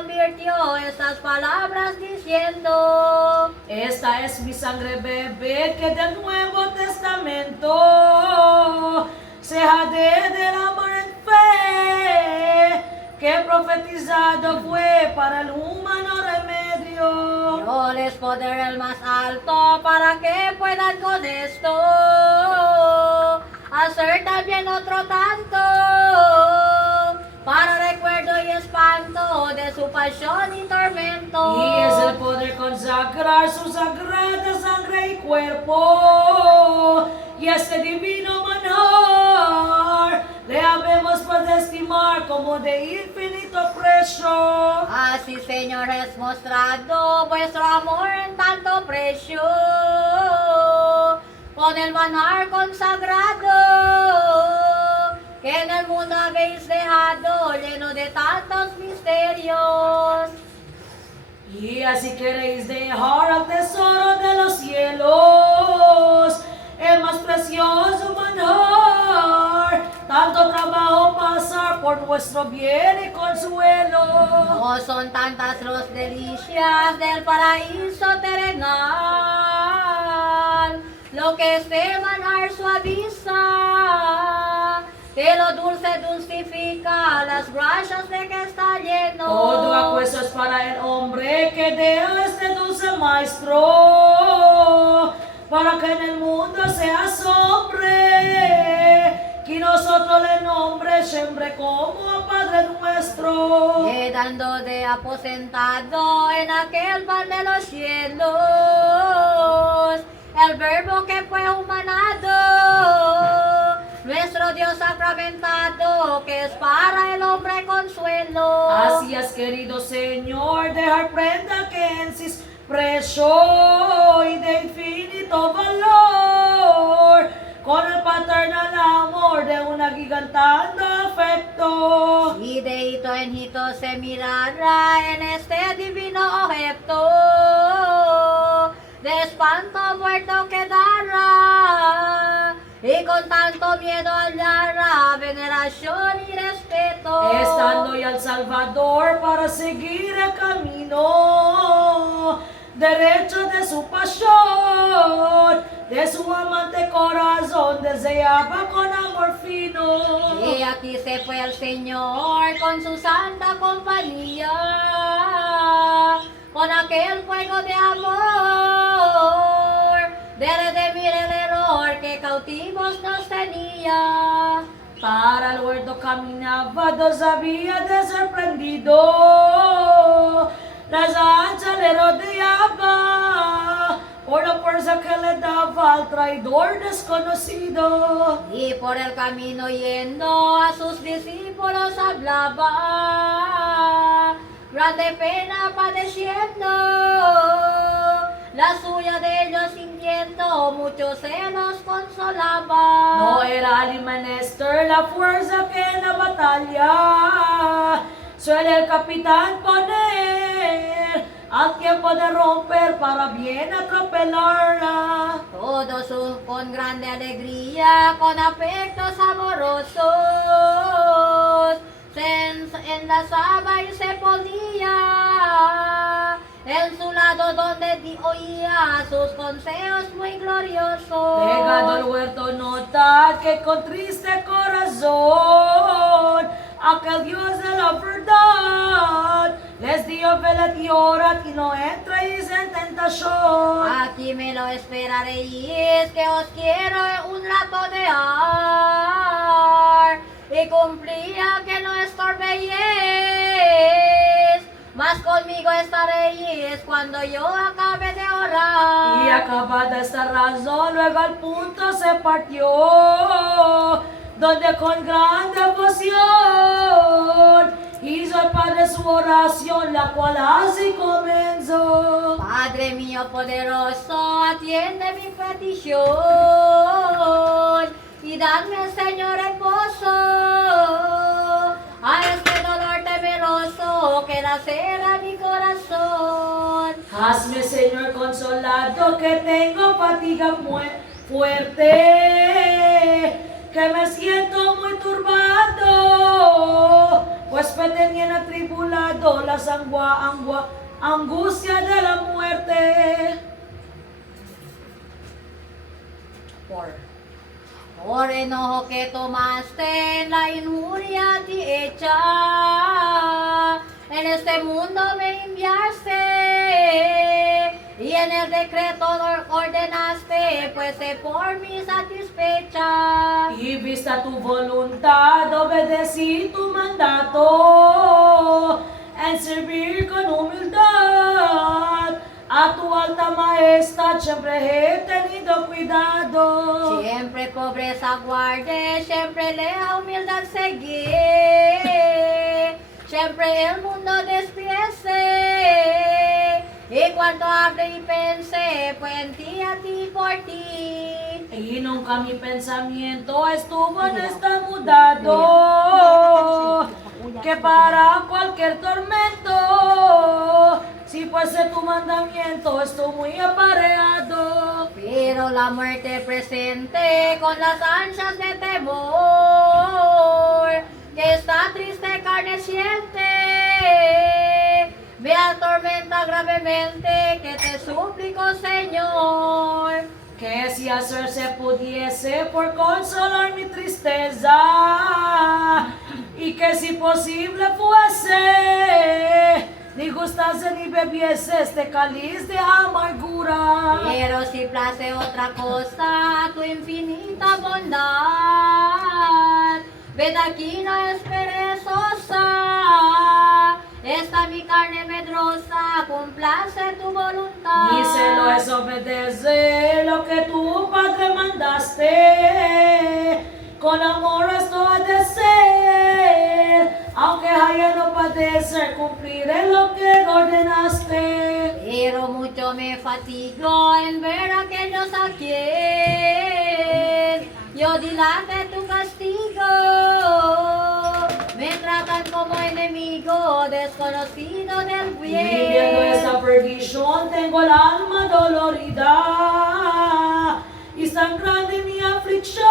convirtió estas palabras diciendo: Esta es mi sangre, bebé, que del Nuevo Testamento se ha de derramar en fe, que profetizado fue para el humano remedio. Yo les poder el más alto para que puedan con esto hacer también otro tanto, para recuerdo y espanto de su pasión y tormento. Y es el poder consagrar su sagrada sangre y cuerpo, y este divino manjar le habemos por estimar como de infinito precio. Así, Señor, es mostrado vuestro amor en tanto precio, con el manjar consagrado, que en el mundo habéis dejado lleno de tantos misterios. Y así queréis dejar al tesoro de los cielos, el más precioso manjar, tanto trabajo pasar por vuestro bien y consuelo. No son tantas las delicias del paraíso terrenal, lo que este manjar suaviza, que lo dulce dulcifica las gracias de que está lleno. Todo acuesto es para el hombre que deja este dulce maestro, para que en el mundo se asombre, que nosotros le nombre siempre como Padre nuestro. Quedando de aposentado en aquel pan de los cielos, el verbo que fue humanado, nuestro Dios sacramentado, que es para el hombre consuelo. Así has querido, Señor, dejar prenda que en sí precio y de infinito valor, con el paternal amor de una gigantando afecto. Y de hito en hito se mirará en este divino objeto, de espanto muerto quedará, y con tanto miedo hallará veneración y respeto. Estando ya el Salvador para seguir el camino derecho de su pasión, de su amante corazón deseaba con amor fino. Y aquí se fue el Señor con su santa compañía, con aquel fuego de amor, de redimir el error que cautivos nos tenía. Para el huerto caminaba, dos había de sorprendido, las anchas le rodeaba, por la fuerza que le daba al traidor desconocido. Y por el camino yendo a sus discípulos hablaba, grande pena padeciendo, la suya de ellos sintiendo, muchos celos consolaba. No era al menester la fuerza que en la batalla suele el capitán poner, al tiempo de romper para bien atropelarla. Todos con grande alegría, con afectos amorosos, se enlazaba y se ponía en su lado donde oía sus consejos muy gloriosos. Llegado al huerto nota que con triste corazón aquel Dios de la verdad les dio velad y orad y no entréis en tentación. Aquí me lo esperaréis, que os quiero un rato dejar, y cumplía que no estorbéis, mas conmigo estaréis cuando yo acabe de orar. Y acabada esta razón, luego al punto se partió, donde con gran devoción hizo el Padre su oración, la cual así comenzó. Padre mío poderoso, atiende mi petición, y dame, Señor hermoso, a este dolor temeroso que lacera mi corazón. Hazme, Señor, consolado, que tengo fatiga fuerte, que me siento muy turbado, pues me tenían atribulado olvidando las angustia de la muerte. Por enojo que tomaste en la injuria a ti hecha, en este mundo me enviaste y en el decreto ordenaste, pues sé por mí satisfecha. Y vista tu voluntad, obedecí tu mandato, en servir con humildad. A tu alta majestad siempre he tenido cuidado. Siempre pobreza guardé, siempre la humildad seguí, siempre el mundo despiece. Y cuando hablé y pensé, fue en ti, a ti, por ti. Y nunca mi pensamiento estuvo en este mudado, que para cualquier tormento, si fuese tu mandamiento, estoy muy apareado. Pero la muerte presente con las ansias de temor, que esta triste carne siente, me atormenta gravemente, que te suplico, Señor. Que si hacerse pudiese por consolar mi tristeza, y que si posible fuese, ni gustase ni bebiese este cáliz de amargura. Pero si place otra cosa, tu infinita bondad, ved aquí no es perezosa, esta mi carne medrosa, complace tu voluntad. Mi celo es obedecer lo que tu Padre mandaste, con amor esto ha de ser, aunque haya no padecer, cumpliré lo que ordenaste. Pero mucho me fatigo en ver a aquellos a quien yo dilate tu castigo. Me tratan como enemigo, desconocido del Y viendo bien. esta perdición tengo el alma dolorida, y tan grande mi aflicción,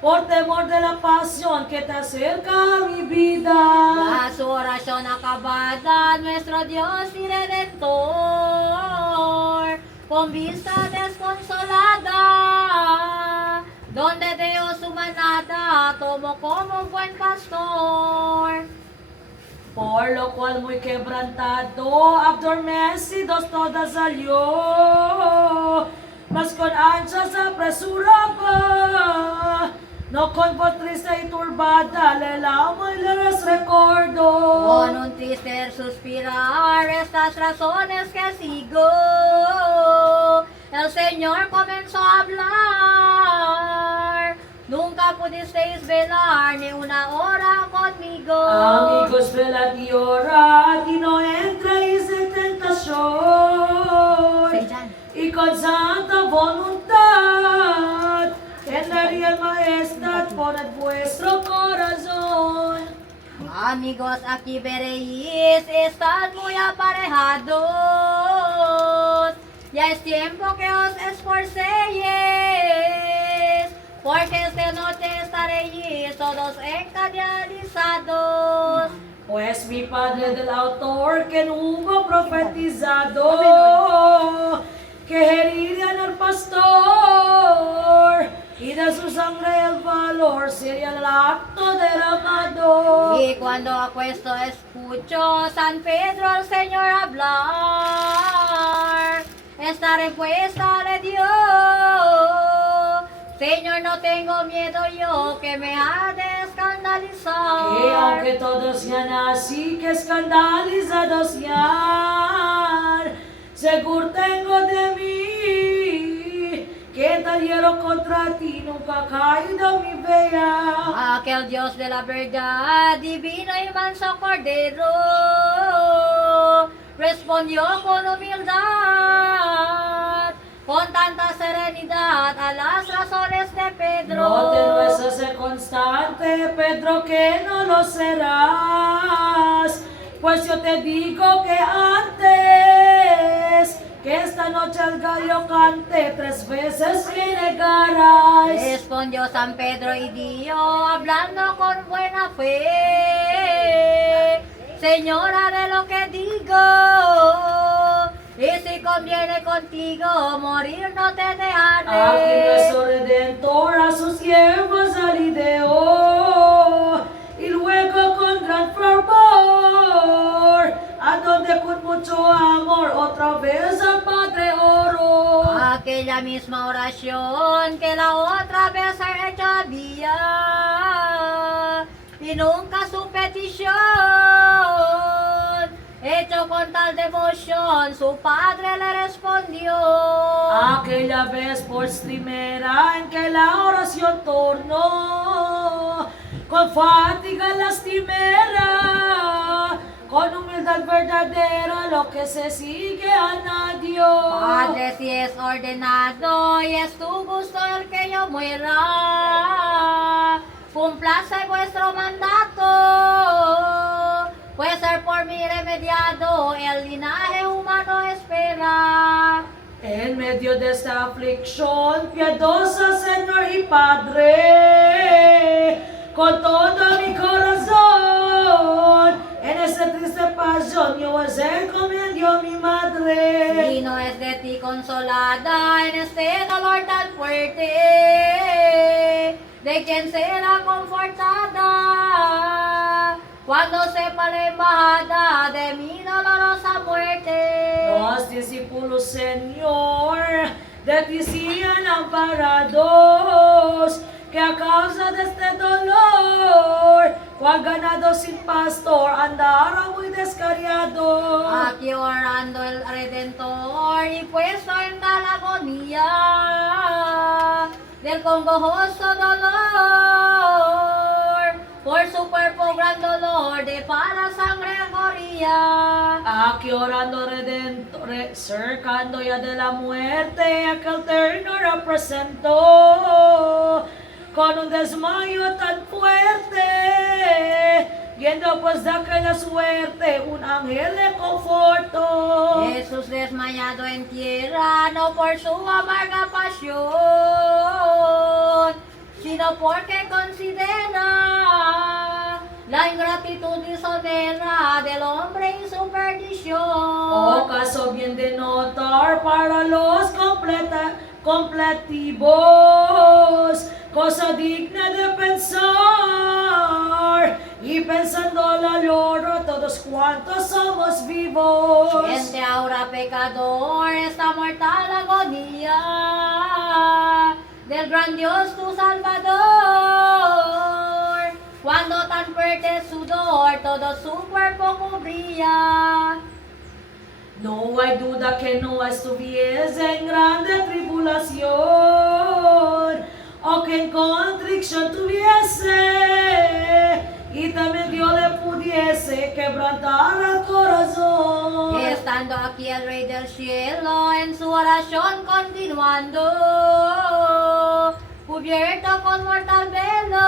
por temor de la pasión que te acerca a mi vida. A su oración acabada, nuestro Dios y Redentor, con vista desconsolada, donde dio su manada, tomó como un buen pastor. Por lo cual muy quebrantado, adormecidos todas salió, mas con ansias apresuraba, no con voz triste y turbada, le lamo y les recuerdo. Con un triste suspirar, estas razones que sigo, el Señor comenzó a hablar. Nunca pudisteis velar ni una hora conmigo. Amigos, velad y orad, y no entréis en tentación, y con santa voluntad, en la real majestad, poned vuestro corazón. Amigos, aquí veréis, están muy aparejados. Ya es tiempo que os esforcéis, porque esta noche estaréis todos encadenalizados. Pues mi Padre del autor que no hubo profetizado, que herirían al pastor, y de su sangre el valor sería el acto derramado. Y cuando acuesto escucho San Pedro al Señor hablar, esta respuesta le dio: Señor, no tengo miedo yo, que me ha de escandalizar. Que aunque todos sean así, que escandalizados sean, seguro tengo de mí, que tal hiero contra ti nunca ha caído mi vea. Aquel Dios de la verdad, divino y manso Cordero, respondió con humildad, con tanta serenidad a las razones de Pedro. No te nuestro ser constante, Pedro, que no lo serás, pues yo te digo que antes que esta noche el gallo cante, 3 veces me negarás. Respondió San Pedro y dijo, hablando con buena fe: Señora de lo que digo, y si conviene contigo, morir no te Aquí dejaré. nuestro Redentor a sus siervos alideó, y luego con gran fervor, a donde con mucho amor otra vez al Padre oró. Aquella misma oración que la otra vez hecho había, y nunca su petición, hecho con tal devoción, su padre le respondió. Aquella vez por primera en que la oración tornó, con fatiga lastimera, con humildad verdadera, lo que se sigue a Dios. Padre, si es ordenado y es tu gusto el que yo muera, cúmplase vuestro mandato, pues ser por mí remediado el linaje humano espera. En medio de esta aflicción, piadosa Señor y Padre, con todo mi corazón, en esta triste pasión yo os encomiendo mi madre. Y no es de ti consolada en este dolor tan fuerte, de quien será confortada cuando sepa la embajada de mi dolorosa muerte. Los discípulos, Señor, de ti sean amparados, que a causa de este dolor, cual ganado sin pastor, andará muy descarriado. Aquí orando el Redentor y puesto en tal agonía del congojoso dolor, por su cuerpo gran dolor de para sangre corría. Aquí orando Redentor, cercando ya de la muerte, aquel terno representó, con un desmayo tan fuerte, viendo pues de aquella suerte, un ángel le confortó. Jesús desmayado en tierra, no por su amarga pasión, sino porque considera la ingratitud y soberbia del hombre y su perdición. Caso bien de notar para los completivos, cosa digna de pensar, y pensando la lloro todos cuantos somos vivos. Gente ahora pecador, esta mortal agonía del gran Dios tu Salvador, cuando tan fuerte sudor todo su cuerpo cubría. No hay duda que no estuviese en grande tribulación, o que en contrición tuviese, y también Dios le pudiese quebrantar el corazón. Estando aquí el Rey del Cielo en su oración continuando, cubierto con mortal velo,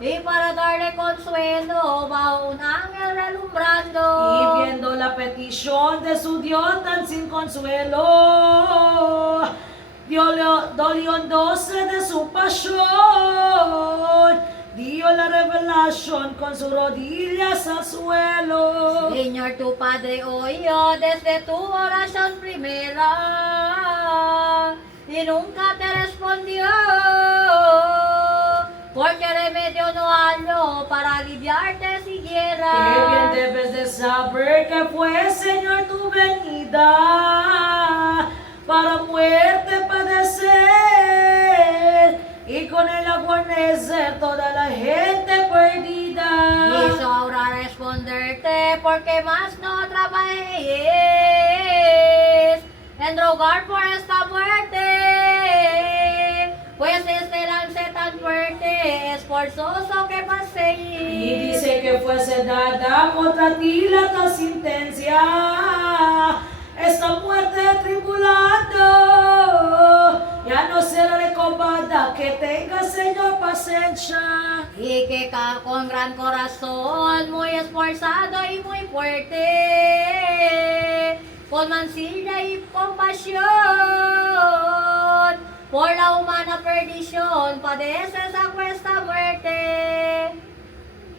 y para darle consuelo bajo un ángel relumbrando. Y viendo la petición de su Dios tan sin consuelo, doliéndose de su pasión, dio la revelación con sus rodillas al suelo. Señor, tu Padre oyó desde tu oración primera y nunca te respondió, porque remedio no halló para aliviarte siquiera. Que bien debes de saber que fue, Señor, tu venida para muerte padecer, y con el aguarnecer toda la gente perdida. Quiso ahora responderte, porque más no trabajes en rogar por esta muerte, pues este lance tan fuerte es forzoso que Y paséis. dice que fuese dada contra ti la tal sentencia, esta muerte tribulando, ya no será recobada, que tenga, Señor, paciencia. Y que con gran corazón, muy esforzado y muy fuerte, con mancilla y compasión, por la humana perdición, padeces a esta muerte.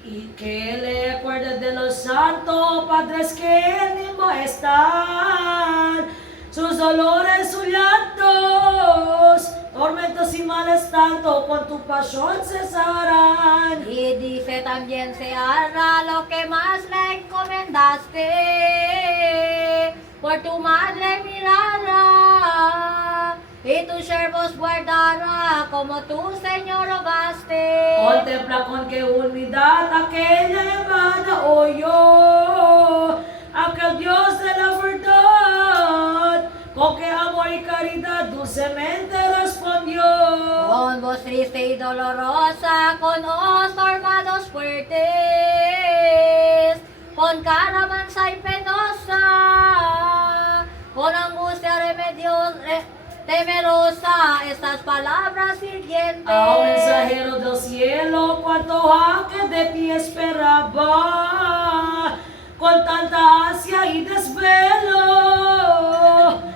Y que le acuerde Santo, padres que en limbo están, sus dolores, sus llantos, tormentos y males tanto con tu pasión cesarán. Y dice también se hará lo que más le encomendaste, por tu madre mirará, y tus siervos guardará como tú, Señor, rogaste. Contempla con qué humildad aquella llamada oyó, aquel Dios de la verdad, con qué amor y caridad dulcemente respondió. Con voz triste y dolorosa, con ojos tornados fuertes, con cara mansa y penosa, con angustia temerosa, estas palabras siguientes. A un mensajero del cielo, cuanto ángel de ti esperaba, con tanta ansia y desvelo,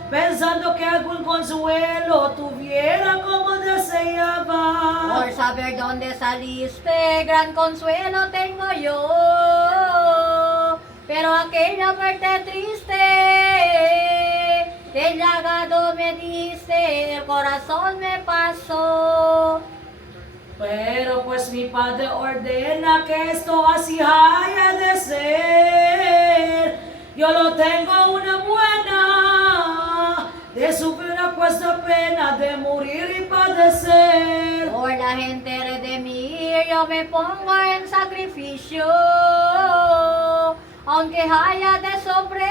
pensando que algún consuelo tuviera como deseaba. Por saber dónde saliste, gran consuelo tengo yo, pero aquella muerte triste, el llagado me diste, el corazón me pasó. Pero pues mi padre ordena que esto así haya de ser, yo lo tengo una buena, de sufrir una cuesta pena, de morir y padecer. Por la gente redimir, yo me pongo en sacrificio, aunque haya de sufrir,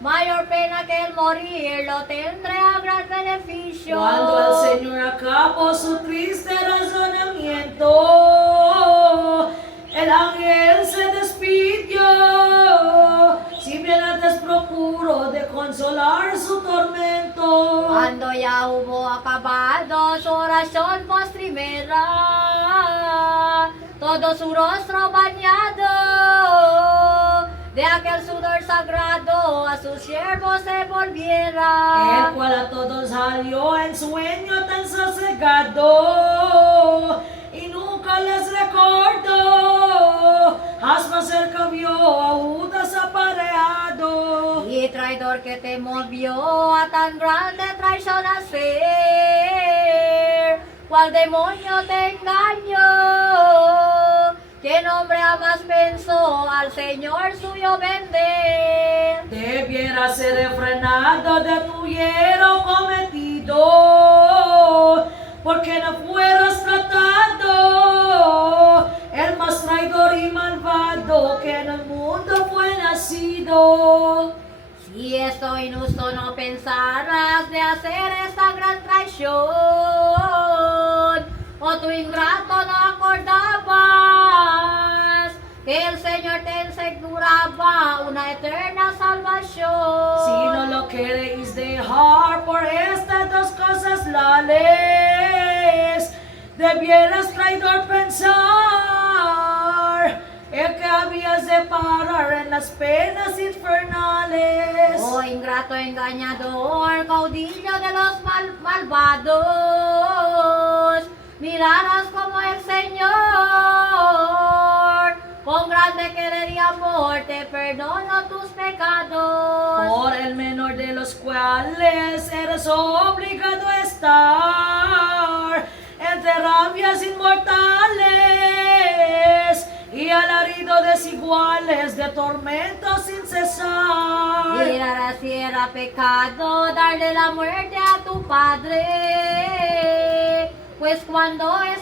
mayor pena que el morir, lo tendré a gran beneficio. Cuando el Señor acabó su triste razonamiento, el ángel se despidió, si bien antes procuró de consolar su tormento. Cuando ya hubo acabado su oración postrimera, todo su rostro bañado, de aquel sudor sagrado a sus siervos se volviera. El cual a todos salió en sueño tan sosegado, y nunca les recordó, hasta cerca vio a Judas apareado. Y traidor que te movió a tan grande traición hacer, ¿cuál demonio te engañó? ¿Qué hombre jamás pensó al Señor suyo vender? Debiera ser refrenado de tu hiero cometido, porque no fueras tratado, el más traidor y malvado que en el mundo fue nacido. Si esto injusto no pensarás de hacer esta gran traición, o tu ingrato no acordabas que el Señor te aseguraba una eterna salvación. Si no lo queréis dejar por estas dos cosas lales, debieras traidor pensar el que habías de parar en las penas infernales. Oh ingrato engañador, caudillo de los malvados, mirarás como el Señor, con grande querer y amor te perdono tus pecados. Por el menor de los cuales eres obligado a estar entre rabias inmortales y alarido desiguales de tormentos sin cesar. Mirarás si era pecado darle la muerte a tu padre, pues cuando es